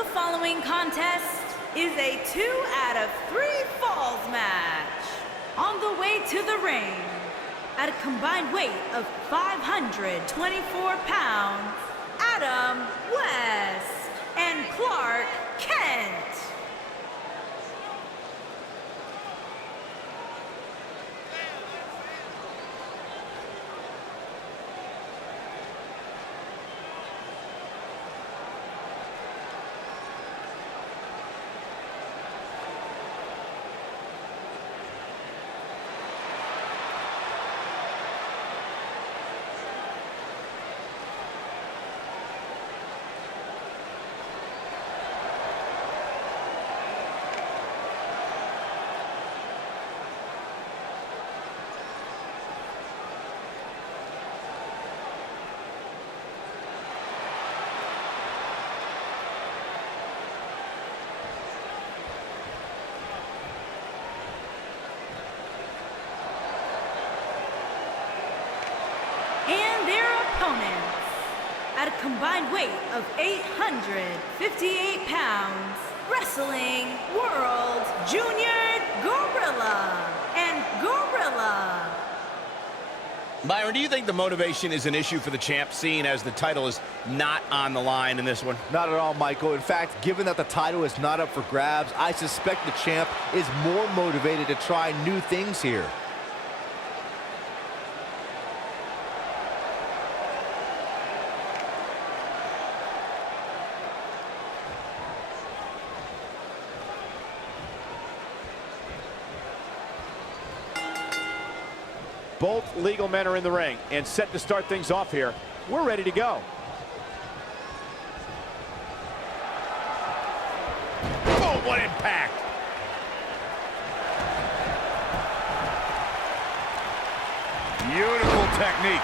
The following contest is a 2 out of 3 falls match. On the way to the ring, at a combined weight of 524 pounds, Adam West and Clark Kent. And their opponents, at a combined weight of 858 pounds, Wrestling World Junior Gorilla and Gorilla. Byron, do you think the motivation is an issue for the champ, seeing as the title is not on the line in this one? Not at all, Michael. In fact, given that the title is not up for grabs, I suspect the champ is more motivated to try new things here. Both legal men are in the ring and set to start things off here. We're ready to go. Oh, what impact! Beautiful technique.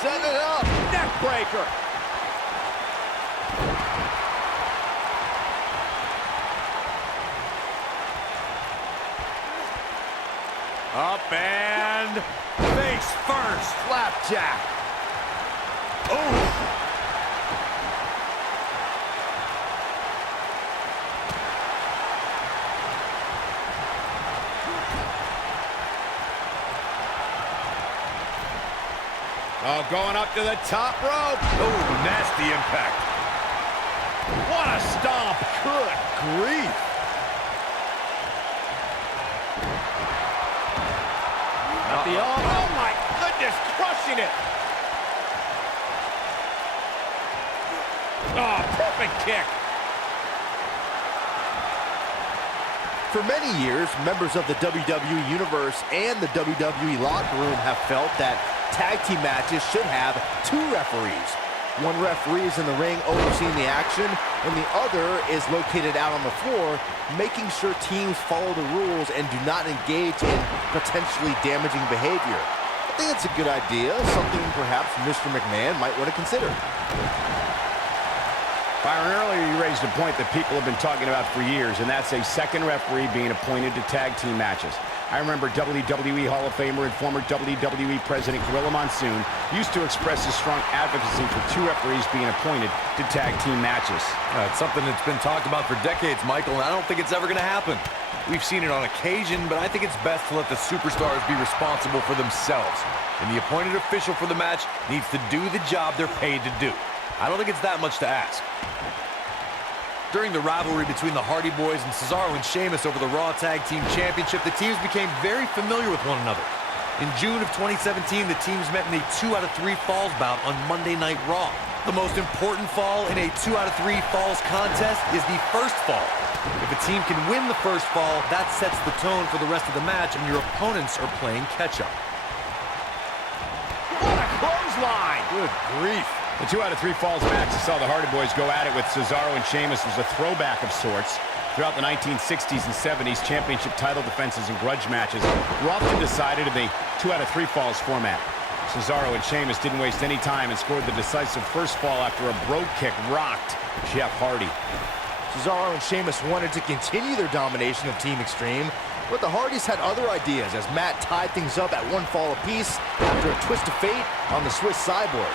Set it up. Neck breaker. Up and face first. Flapjack. Oh! Oh, going up to the top rope. Oh, nasty impact. What a stomp. Good grief. At the arm. Oh, my goodness, crushing it. Oh, perfect kick. For many years, members of the WWE Universe and the WWE locker room have felt that tag team matches should have 2 referees. One referee is in the ring overseeing the action, and the other is located out on the floor, making sure teams follow the rules and do not engage in potentially damaging behavior. I think it's a good idea, something perhaps Mr. McMahon might want to consider. Byron, earlier you raised a point that people have been talking about for years, and that's a second referee being appointed to tag team matches. I remember WWE Hall of Famer and former WWE President Gorilla Monsoon used to express his strong advocacy for 2 referees being appointed to tag team matches. It's something that's been talked about for decades, Michael, and I don't think it's ever going to happen. We've seen it on occasion, but I think it's best to let the superstars be responsible for themselves. And the appointed official for the match needs to do the job they're paid to do. I don't think it's that much to ask. During the rivalry between the Hardy Boys and Cesaro and Sheamus over the Raw Tag Team Championship, the teams became very familiar with one another. In June of 2017, the teams met in a 2 out of 3 falls bout on Monday Night Raw. The most important fall in a 2 out of 3 falls contest is the first fall. If a team can win the first fall, that sets the tone for the rest of the match, and your opponents are playing catch-up. What a clothesline! Good grief. The 2 out of 3 falls match that saw the Hardy Boys go at it with Cesaro and Sheamus was a throwback of sorts. Throughout the 1960s and 70s, championship title defenses and grudge matches were often decided in the 2 out of 3 falls format. Cesaro and Sheamus didn't waste any time and scored the decisive first fall after a brogue kick rocked Jeff Hardy. Cesaro and Sheamus wanted to continue their domination of Team Extreme, but the Hardys had other ideas as Matt tied things up at one fall apiece after a twist of fate on the Swiss Cyborg.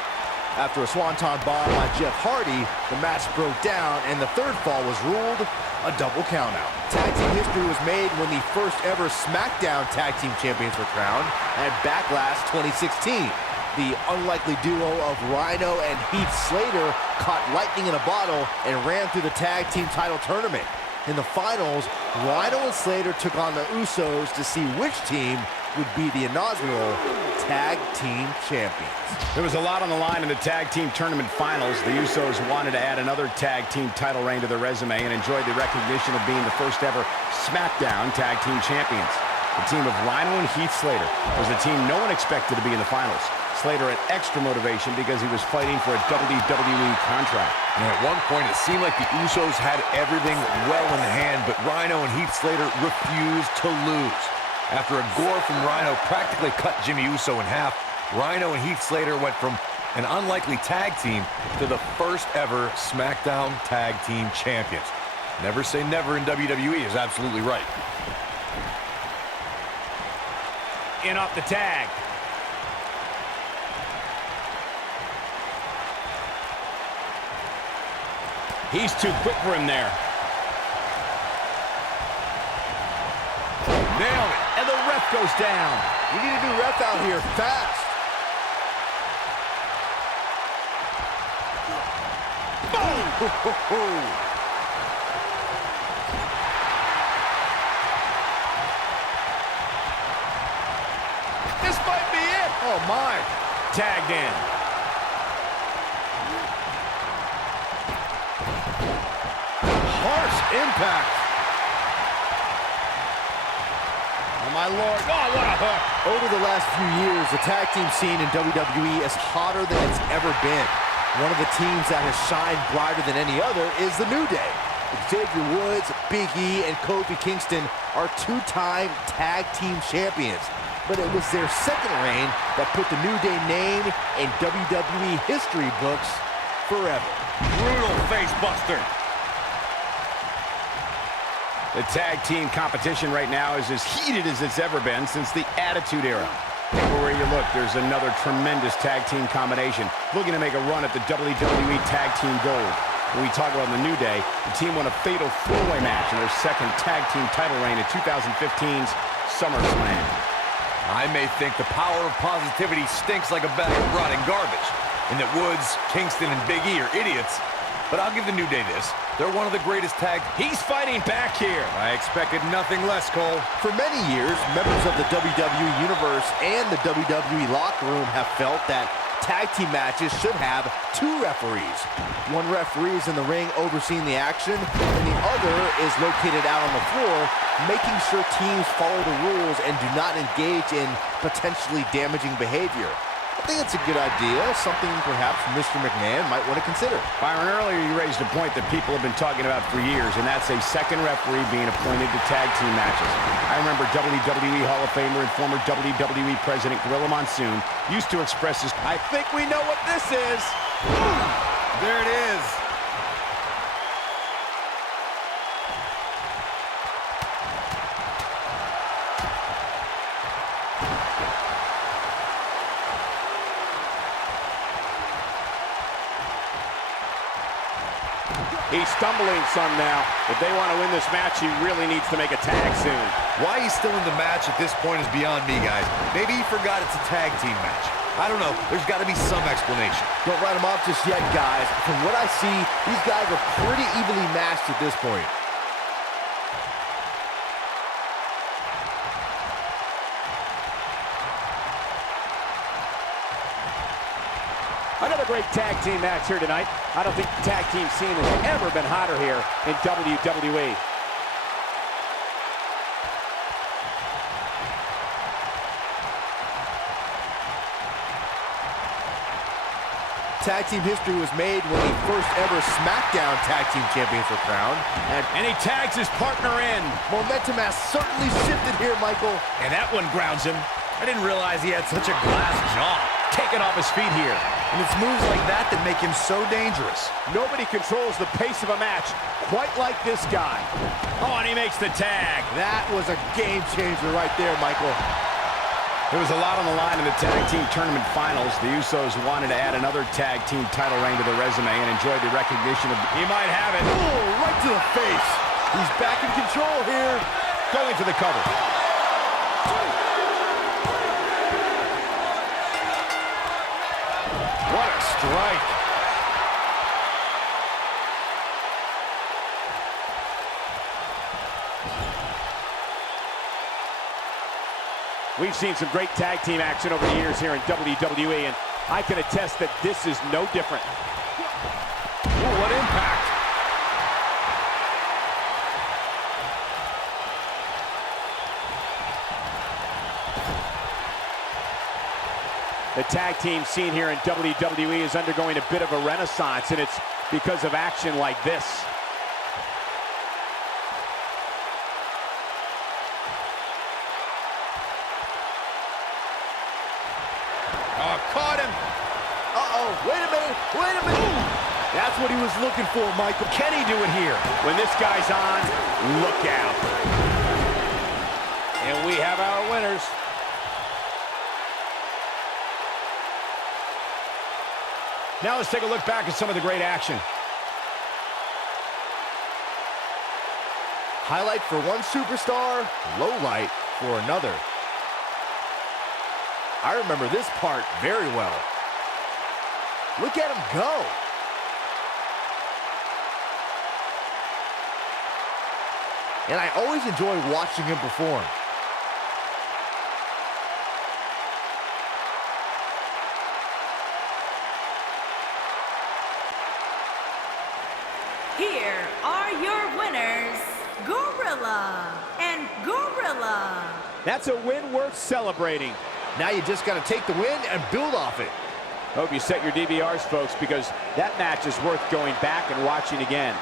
After a swanton bomb by Jeff Hardy, the match broke down and the third fall was ruled a double countout. Tag team history was made when the first ever SmackDown Tag Team Champions were crowned at Backlash 2016. The unlikely duo of Rhino and Heath Slater caught lightning in a bottle and ran through the tag team title tournament. In the finals, Rhino and Slater took on the Usos to see which team would be the inaugural Tag Team Champions. There was a lot on the line in the Tag Team Tournament Finals. The Usos wanted to add another Tag Team title reign to their resume and enjoyed the recognition of being the first ever SmackDown Tag Team Champions. The team of Rhino and Heath Slater was the team no one expected to be in the finals. Slater had extra motivation because he was fighting for a WWE contract. And at one point, it seemed like the Usos had everything well in hand, but Rhino and Heath Slater refused to lose. After a gore from Rhino practically cut Jimmy Uso in half, Rhino and Heath Slater went from an unlikely tag team to the first ever SmackDown Tag Team Champions. Never say never in WWE is absolutely right. In off the tag. He's too quick for him there. Nailed it. And the ref goes down. You need a new ref out here fast. Boom! This might be it. Oh my. Tagged in. Harsh impact. Oh my Lord. Oh, what a hook. Over the last few years, the tag team scene in WWE is hotter than it's ever been. One of the teams that has shined brighter than any other is the New Day. Xavier Woods, Big E, and Kofi Kingston are two-time tag team champions. But it was their second reign that put the New Day name in WWE history books forever. Brutal face buster. The tag team competition right now is as heated as it's ever been since the Attitude Era. Everywhere you look, there's another tremendous tag team combination looking to make a run at the WWE Tag Team Gold. When we talk about the New Day, the team won a fatal four-way match in their second tag team title reign at 2015's SummerSlam. I may think the power of positivity stinks like a bag of rotting garbage, and that Woods, Kingston, and Big E are idiots, but I'll give the New Day this. They're one of the greatest tag... He's fighting back here. I expected nothing less, Cole. For many years, members of the WWE Universe and the WWE locker room have felt that tag team matches should have two referees. One referee is in the ring overseeing the action, and the other is located out on the floor, making sure teams follow the rules and do not engage in potentially damaging behavior. I think it's a good idea, something perhaps Mr. McMahon might want to consider. Byron, earlier you raised a point that people have been talking about for years, and that's a second referee being appointed to tag team matches. I remember WWE Hall of Famer and former WWE President Gorilla Monsoon used to express his, "I think we know what this is." There it is. He's stumbling some now. If they want to win this match, he really needs to make a tag soon. Why he's still in the match at this point is beyond me, guys. Maybe he forgot it's a tag team match. I don't know. There's got to be some explanation. Don't write them off just yet, guys. From what I see, these guys are pretty evenly matched at this point. Another great tag team match here tonight. I don't think the tag team scene has ever been hotter here in WWE. Tag team history was made when the first ever SmackDown Tag Team Champions were crowned. And he tags his partner in. Momentum has certainly shifted here, Michael. And that one grounds him. I didn't realize he had such a glass jaw. Taken off his feet here. And it's moves like that that make him so dangerous. Nobody controls the pace of a match quite like this guy. Oh, and he makes the tag. That was a game changer right there, Michael. There was a lot on the line in the tag team tournament finals. The Usos wanted to add another tag team title reign to their resume and enjoy the recognition of... He might have it. Oh, right to the face. He's back in control here. Going for the cover. What a strike. We've seen some great tag team action over the years here in WWE, and I can attest that this is no different. Ooh, what impact. The tag team scene here in WWE is undergoing a bit of a renaissance, and it's because of action like this. Oh, caught him. Uh-oh, wait a minute. Ooh. That's what he was looking for, Michael. Can he do it here? When this guy's on, look out. And we have our winners. Now let's take a look back at some of the great action. Highlight for one superstar, low light for another. I remember this part very well. Look at him go. And I always enjoy watching him perform. Here are your winners, Gorilla and Gorilla. That's a win worth celebrating. Now you just got to take the win and build off it. Hope you set your DVRs, folks, because that match is worth going back and watching again.